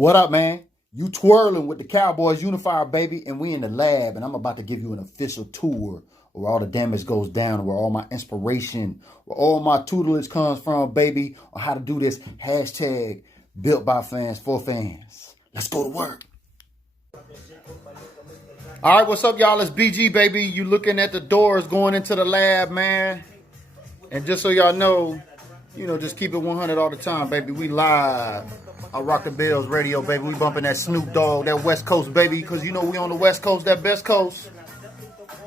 What up, man? You twirling with the Cowboys unifier, baby, and we in the lab, and I'm about to give you an official tour where all the damage goes down, where all my inspiration, where all my tutelage comes from, baby, on how to do this. Hashtag built by fans for fans. Let's go to work. All right, what's up, y'all? It's BG, baby. You looking at the doors going into the lab, man. And just so y'all know, just keep it 100 all the time, baby. We live. I rock the Bells radio, baby. We bumping that Snoop Dogg, that West Coast, baby, because we on the West Coast, that best coast.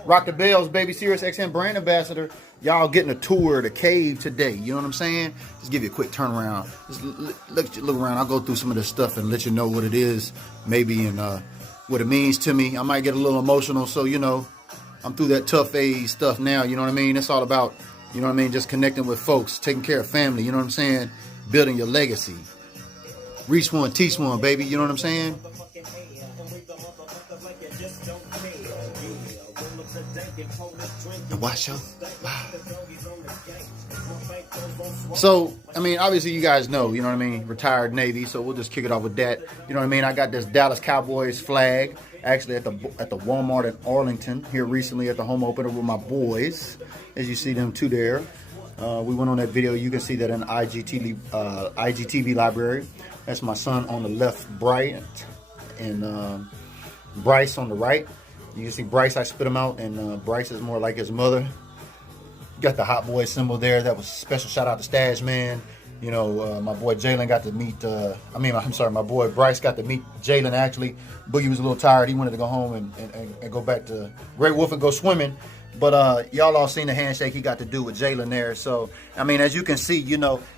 Rock the Bells, baby. Sirius XM brand ambassador. Y'all getting a tour of the cave today. You know what I'm saying? Just give you a quick turnaround. Just look around. I'll go through some of this stuff and let you know what it is, maybe, and what it means to me. I might get a little emotional, so, I'm through that tough age stuff now. You know what I mean? It's all about, just connecting with folks, taking care of family. You know what I'm saying? Building your legacy. Reach one, teach one, baby. You know what I'm saying? And watch out. So, obviously you guys know, retired Navy, so we'll just kick it off with that. You know what I mean? I got this Dallas Cowboys flag actually at the Walmart in Arlington here recently at the home opener with my boys. As you see them two there. We went on that video. You can see that in the IGTV library. That's my son on the left, Bryant, and Bryce on the right. You can see Bryce, I spit him out, and Bryce is more like his mother. Got the Hot Boy symbol there. That was a special shout out to Stash Man. My boy Jalen got to meet, my boy Bryce got to meet Jalen actually. Boogie was a little tired. He wanted to go home and go back to Great Wolf and go swimming. But y'all all seen the handshake he got to do with Jalen there. So, as you can see,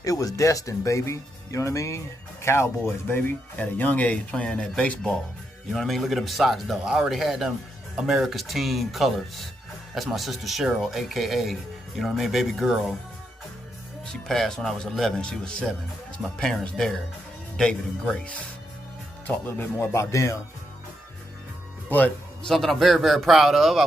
it was destined, baby. You know what I mean? Cowboys, baby. At a young age playing that baseball. You know what I mean? Look at them socks, though. I already had them America's team colors. That's my sister Cheryl, a.k.a., baby girl. She passed when I was 11. She was 7. That's my parents there, David and Grace. Talk a little bit more about them. But something I'm very, very proud of. I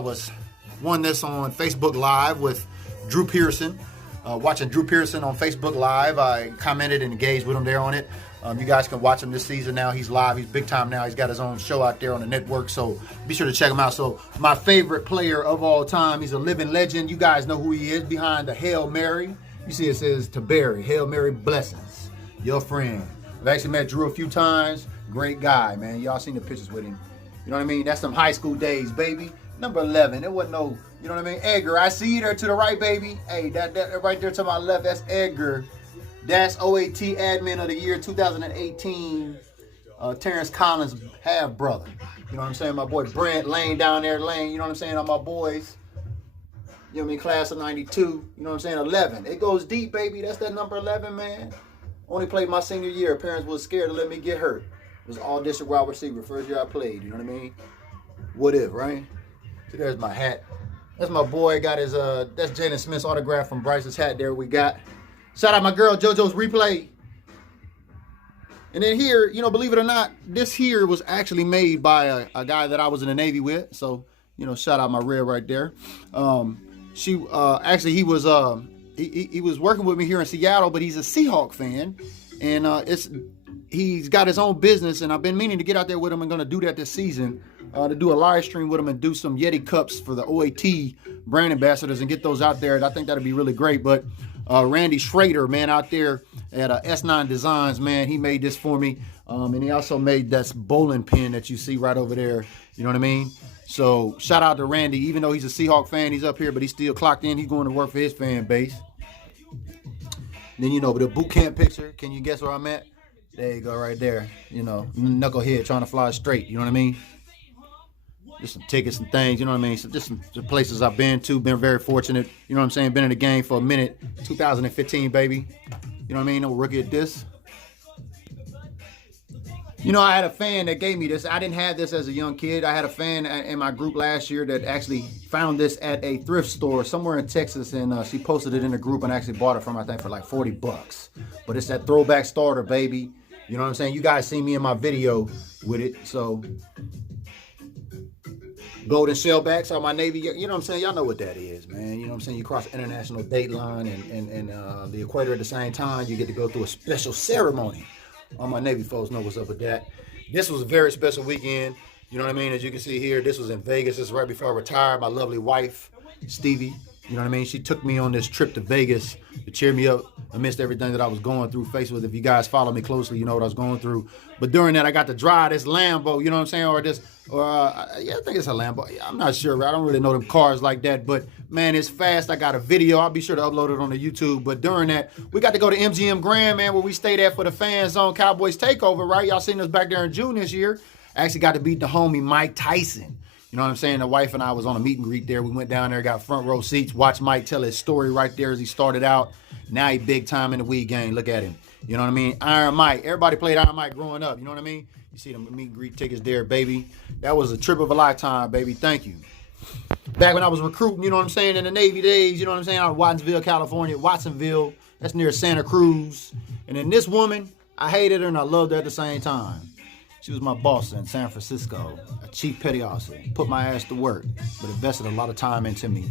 won this on Facebook Live with Drew Pearson. Watching Drew Pearson on Facebook Live, I commented and engaged with him there on it. You guys can watch him this season now. He's live. He's big time now. He's got his own show out there on the network, so be sure to check him out. So my favorite player of all time, he's a living legend. You guys know who he is behind the Hail Mary. You see it says to Barry, Hail Mary blessings, your friend. I've actually met Drew a few times. Great guy, man. Y'all seen the pictures with him. You know what I mean? That's some high school days, baby. Number 11. It wasn't no, you know what I mean? Edgar, I see you there to the right, baby. Hey, that right there to my left, that's Edgar. That's OAT Admin of the Year 2018. Terrence Collins' half-brother. You know what I'm saying? My boy Brent Lane down there, Lane. You know what I'm saying? All my boys. You know what I mean? Class of 92. You know what I'm saying? 11. It goes deep, baby. That's that number 11, man. Only played my senior year. Parents was scared to let me get hurt. It was all district wide receiver. First year I played. You know what I mean? What if, right? So there's my hat. That's my boy. Got his, that's Jalen Smith's autograph from Bryce's hat there we got. Shout out my girl, JoJo's Replay. And then here, believe it or not, this here was actually made by a guy that I was in the Navy with. So, shout out my red right there. Actually, he was working with me here in Seattle, but he's a Seahawk fan. And he's got his own business, and I've been meaning to get out there with him. I'm going to do that this season, to do a live stream with him and do some Yeti cups for the OAT brand ambassadors and get those out there. And I think that'd be really great. But Randy Schrader, man, out there at S9 Designs, man, he made this for me. And he also made that bowling pin that you see right over there. You know what I mean? So shout out to Randy. Even though he's a Seahawk fan, he's up here, but he's still clocked in. He's going to work for his fan base. Then, with the boot camp picture, can you guess where I'm at? There you go, right there. Knucklehead trying to fly straight. You know what I mean? Just some tickets and things, you know what I mean? So just some places I've been to, been very fortunate. You know what I'm saying? Been in the game for a minute. 2015, baby. You know what I mean? No rookie at this. I had a fan that gave me this. I didn't have this as a young kid. I had a fan in my group last year that actually found this at a thrift store somewhere in Texas, and she posted it in the group and actually bought it from, I think, for like $40. But it's that throwback starter, baby. You know what I'm saying? You guys see me in my video with it, so... Golden shellbacks are my Navy. You know what I'm saying? Y'all know what that is, man. You know what I'm saying? You cross the international date line and the equator at the same time. You get to go through a special ceremony All my Navy folks know what's up with that. This was a very special weekend. You know what I mean? As you can see here, this was in Vegas. This is right before I retired. My lovely wife, Stevie, you know what I mean? She took me on this trip to Vegas to cheer me up amidst everything that I was going through, faced with. If you guys follow me closely, you know what I was going through. But during that, I got to drive this Lambo, you know what I'm saying? Yeah, I think it's a Lambo. I'm not sure. I don't really know them cars like that. But, man, it's fast. I got a video. I'll be sure to upload it on the YouTube. But during that, we got to go to MGM Grand, man, where we stayed at for the Fan Zone Cowboys Takeover, right? Y'all seen us back there in June this year. I actually got to beat the homie Mike Tyson. You know what I'm saying? The wife and I was on a meet and greet there. We went down there, got front row seats, watched Mike tell his story right there as he started out. Now he big time in the weed game. Look at him. You know what I mean? Iron Mike. Everybody played Iron Mike growing up. You know what I mean? You see the meet and greet tickets there, baby. That was a trip of a lifetime, baby. Thank you. Back when I was recruiting, you know what I'm saying, in the Navy days, you know what I'm saying, out of Watsonville, California. Watsonville, that's near Santa Cruz. And then this woman, I hated her and I loved her at the same time. She was my boss in San Francisco, a chief petty officer. Put my ass to work, but invested a lot of time into me.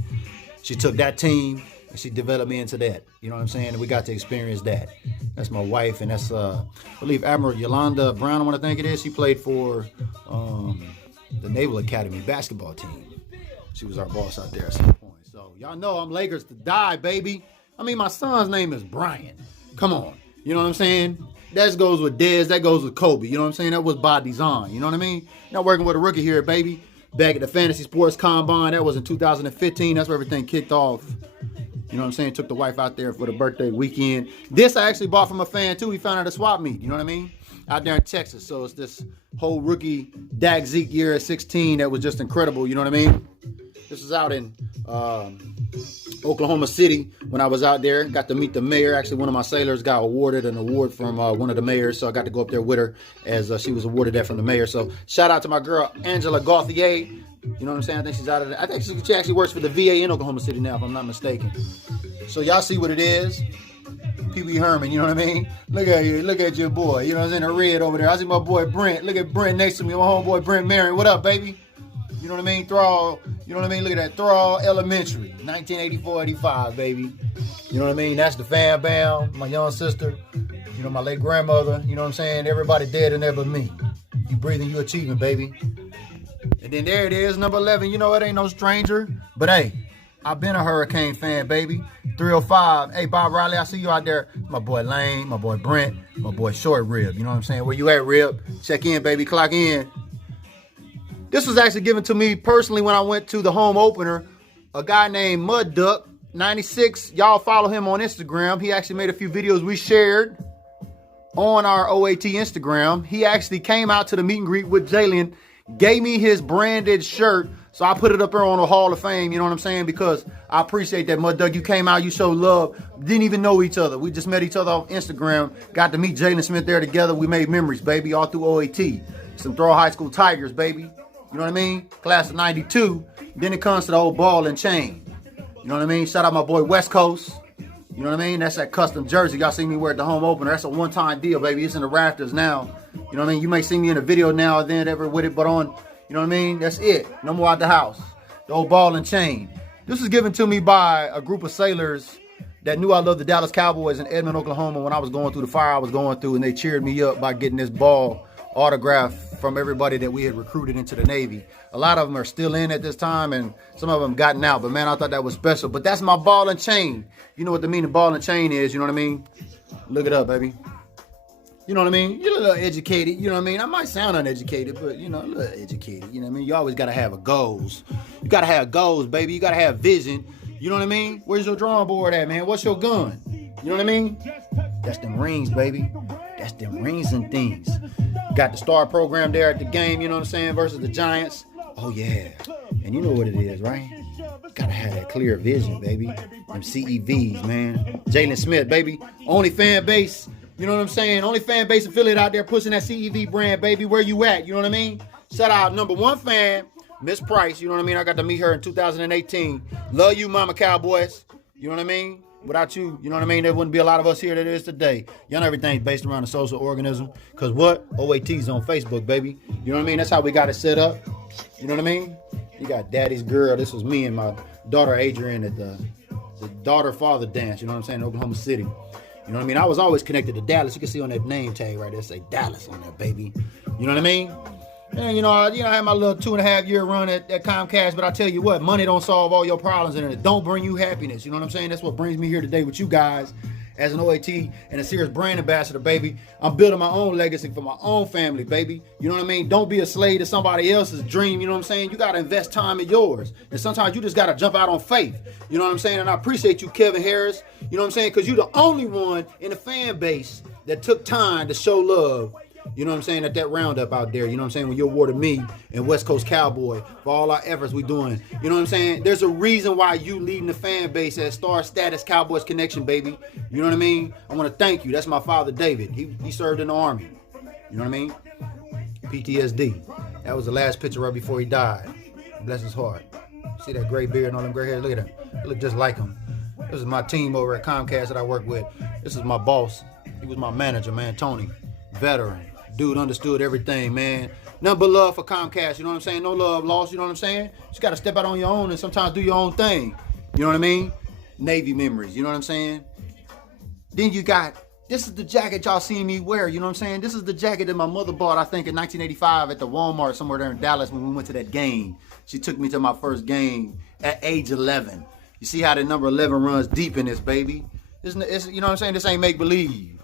She took that team and she developed me into that. You know what I'm saying? And we got to experience that. That's my wife, and that's, I believe, Admiral Yolanda Brown, I want to think it is. She played for the Naval Academy basketball team. She was our boss out there at some point. So y'all know I'm Lakers to die, baby. I mean, my son's name is Brian. Come on. You know what I'm saying? That goes with Dez. That goes with Kobe. You know what I'm saying? That was by design. You know what I mean? Not working with a rookie here, baby. Back at the Fantasy Sports Combine. That was in 2015. That's where everything kicked off. You know what I'm saying? Took the wife out there for the birthday weekend. This I actually bought from a fan, too. He found out a swap meet. You know what I mean? Out there in Texas. So it's this whole rookie Dak Zeke year at 16 that was just incredible. You know what I mean? This was out in Oklahoma City when I was out there. Got to meet the mayor. Actually, one of my sailors got awarded an award from one of the mayors, so I got to go up there with her as she was awarded that from the mayor. So shout out to my girl Angela Gauthier. You know what I'm saying? I think she's out of there. I think she actually works for the VA in Oklahoma City now, if I'm not mistaken. So y'all see what it is. Pee Wee Herman, you know what I mean? Look at you, look at your boy. You know what I'm saying? The red over there. I see my boy Brent. Look at Brent next to me. My homeboy Brent Marion. What up, baby? You know what I mean? Thrall, you know what I mean? Look at that. Thrall Elementary, 1984-85, baby. You know what I mean? That's the Fan Bam, my young sister. You know, my late grandmother. You know what I'm saying? Everybody dead and never me. You breathing, you achieving, baby. And then there it is, number 11. You know, it ain't no stranger. But, hey, I've been a Hurricane fan, baby. 305. Hey, Bob Riley, I see you out there. My boy Lane, my boy Brent, my boy Short Rib. You know what I'm saying? Where you at, Rib? Check in, baby. Clock in. This was actually given to me personally when I went to the home opener. A guy named Mud Duck 96. Y'all follow him on Instagram. He actually made a few videos we shared on our OAT Instagram. He actually came out to the meet and greet with Jalen, gave me his branded shirt. So I put it up there on the Hall of Fame, you know what I'm saying? Because I appreciate that, Mud Duck. You came out, you showed love. Didn't even know each other. We just met each other on Instagram. Got to meet Jalen Smith there together. We made memories, baby, all through OAT. Some Throw High School Tigers, baby. You know what I mean? Class of 92. Then it comes to the old ball and chain. You know what I mean? Shout out my boy West Coast. You know what I mean? That's that custom jersey y'all see me wear at the home opener. That's a one-time deal, baby. It's in the rafters now. You know what I mean? You may see me in a video now or then ever with it, but on, you know what I mean? That's it. No more out the house. The old ball and chain. This was given to me by a group of sailors that knew I loved the Dallas Cowboys in Edmond, Oklahoma when I was going through the fire I was going through, and they cheered me up by getting this ball autograph from everybody that we had recruited into the Navy. A lot of them are still in at this time, and some of them gotten out. But, man, I thought that was special. But that's my ball and chain. You know what the meaning of ball and chain is, you know what I mean? Look it up, baby. You know what I mean? You're a little educated, you know what I mean? I might sound uneducated, but, you know, a little educated. You know what I mean? You always got to have a goals. You got to have goals, baby. You got to have vision. You know what I mean? Where's your drawing board at, man? What's your gun? You know what I mean? That's them rings, baby. That's them rings and things. Got the star program there at the game, you know what I'm saying, versus the Giants. Oh, yeah. And you know what it is, right? Gotta have that clear vision, baby. Them CEVs, man. Jalen Smith, baby. Only fan base, you know what I'm saying? Only fan base affiliate out there pushing that CEV brand, baby. Where you at? You know what I mean? Shout out number one fan, Miss Price. You know what I mean? I got to meet her in 2018. Love you, Mama Cowboys. You know what I mean? Without you, you know what I mean? There wouldn't be a lot of us here that is today. Y'all know everything's based around a social organism. Because what? OAT's on Facebook, baby. You know what I mean? That's how we got it set up. You know what I mean? You got Daddy's Girl. This was me and my daughter Adrian at the daughter-father dance. You know what I'm saying? In Oklahoma City. You know what I mean? I was always connected to Dallas. You can see on that name tag right there, say Dallas on there, baby. You know what I mean? And I had my little 2.5-year run at Comcast, but I tell you what, money don't solve all your problems, and it don't bring you happiness. You know what I'm saying? That's what brings me here today with you guys as an OAT and a serious brand ambassador, baby. I'm building my own legacy for my own family, baby. You know what I mean? Don't be a slave to somebody else's dream. You know what I'm saying? You got to invest time in yours. And sometimes you just got to jump out on faith. You know what I'm saying? And I appreciate you, Kevin Harris. You know what I'm saying? Because you're the only one in the fan base that took time to show love. You know what I'm saying? At that roundup out there, you know what I'm saying? When you awarded me and West Coast Cowboy for all our efforts we doing. You know what I'm saying? There's a reason why you leading the fan base at Star Status Cowboys Connection, baby. You know what I mean? I want to thank you. That's my father, David. He served in the Army. You know what I mean? PTSD. That was the last picture right before he died. Bless his heart. See that gray beard and all them gray hairs? Look at him. They look just like him. This is my team over at Comcast that I work with. This is my boss. He was my manager, man, Tony. Veteran. Dude understood everything, man. Nothing but love for Comcast, you know what I'm saying? No love lost, you know what I'm saying? Just got to step out on your own and sometimes do your own thing. You know what I mean? Navy memories, you know what I'm saying? Then you got, this is the jacket y'all seen me wear, you know what I'm saying? This is the jacket that my mother bought, I think, in 1985 at the Walmart somewhere there in Dallas when we went to that game. She took me to my first game at age 11. You see how the number 11 runs deep in this, baby? It's, you know what I'm saying? This ain't make-believe.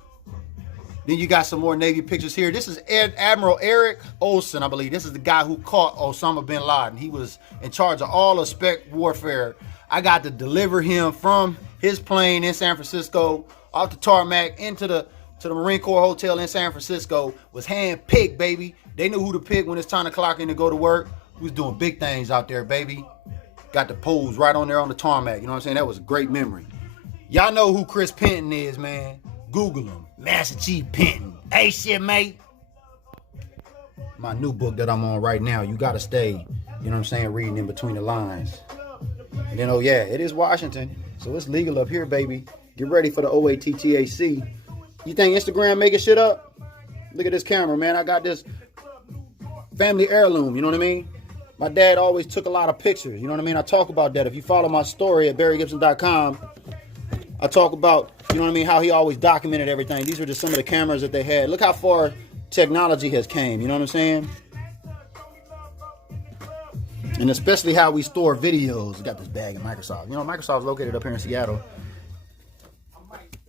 Then you got some more Navy pictures here. This is Admiral Eric Olson, I believe. This is the guy who caught Osama bin Laden. He was in charge of all of spec warfare. I got to deliver him from his plane in San Francisco off the tarmac into the Marine Corps Hotel in San Francisco. Was hand-picked, baby. They knew who to pick when it's time to clock in to go to work. He was doing big things out there, baby. Got the pose right on there on the tarmac. You know what I'm saying? That was a great memory. Y'all know who Chris Penton is, man. Google him. Master Chief Penton. Hey, shit, mate. My new book that I'm on right now, you got to stay, you know what I'm saying, reading in between the lines. And then, oh, yeah, it is Washington. So it's legal up here, baby. Get ready for the OATTAC. You think Instagram making shit up? Look at this camera, man. I got this family heirloom, you know what I mean? My dad always took a lot of pictures, you know what I mean? I talk about that. If you follow my story at barrygibson.com, I talk about, you know what I mean, how he always documented everything. These were just some of the cameras that they had. Look how far technology has came, you know what I'm saying? And especially how we store videos. We got this bag in Microsoft. You know, Microsoft's located up here in Seattle.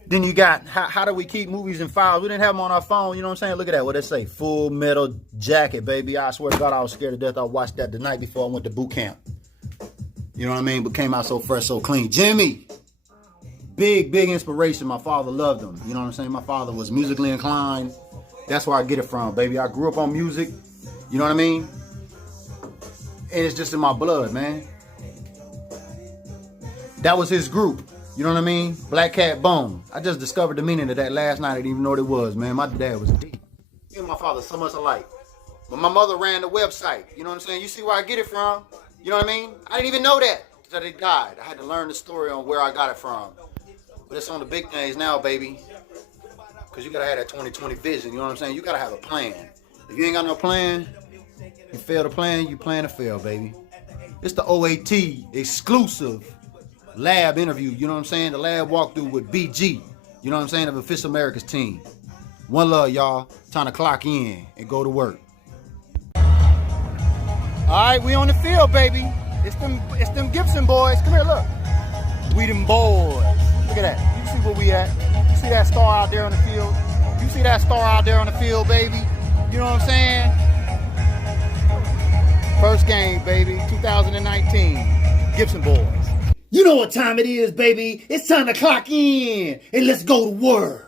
Then you got, how do we keep movies and files? We didn't have them on our phone, you know what I'm saying? Look at that, what they say, Full Metal Jacket, baby. I swear to God, I was scared to death. I watched that the night before I went to boot camp. You know what I mean? But came out so fresh, so clean. Jimmy! Big inspiration. My father loved him. You know what I'm saying? My father was musically inclined. That's where I get it from, baby. I grew up on music. You know what I mean? And it's just in my blood, man. That was his group. You know what I mean? Black Cat Bone. I just discovered the meaning of that last night. I didn't even know what it was, man. My dad was deep. Me and my father so much alike. But my mother ran the website. You know what I'm saying? You see where I get it from? You know what I mean? I didn't even know that until they died. I had to learn the story on where I got it from. But it's on the big things now, baby. Because you got to have that 2020 vision. You know what I'm saying? You got to have a plan. If you ain't got no plan, you fail to plan, you plan to fail, baby. It's the OAT exclusive lab interview. You know what I'm saying? The lab walkthrough with BG. You know what I'm saying? Of Official America's team. One love, y'all. Time to clock in and go to work. All right, we on the field, baby. It's them Gibson boys. Come here, look. We them boys. Look at that. You see where we at. You see that star out there on the field. You see that star out there on the field, baby. You know what I'm saying? First game, baby. 2019. Gibson boys. You know what time it is, baby. It's time to clock in and let's go to work.